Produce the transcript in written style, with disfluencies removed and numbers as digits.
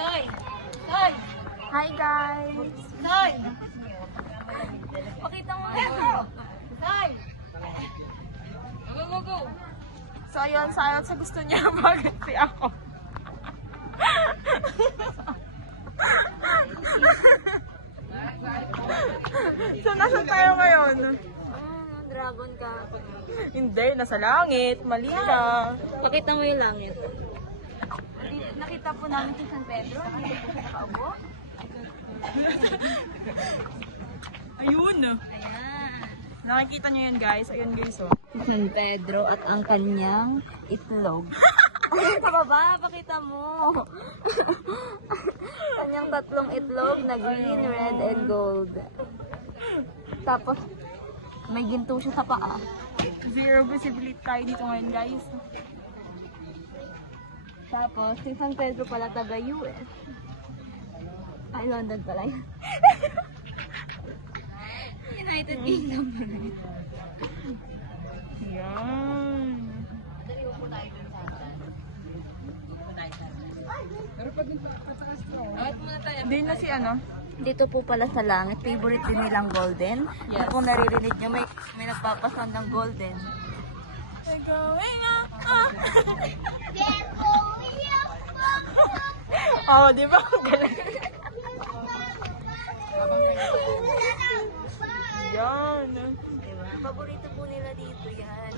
Soy! Soy! Hi guys! Soy! Pakita mo nga. Soy! Go, go, go! So ayun, sa gusto niya mag-si ako. So nasa tayo ngayon? Dragon ka. Hindi, nasa langit. Mali ka. Pakita mo yung langit. Nakita po namin si San Pedro. Hindi po siya nakaupo. Ayun. Ayan. Nakikita niyo yun guys. Ayun guys oh. Si San Pedro at ang kanyang itlog. Sa baba, pakita mo. Kanyang tatlong itlog na green, red, and gold. Tapos, may ginto siya sa paa. Zero visibility tayo dito ngayon guys. Tapos, si San Pedro pala taga US. Ay, London pala yan. United Kingdom. Yan. Hindi na si ano? Dito po pala sa langit, favorite din nilang golden. Yes. Kung naririnig nyo, may nagpapasound ng golden. We're going up. Oh, di ba? Galing. Yan. Diba? Paborito po nila dito yan.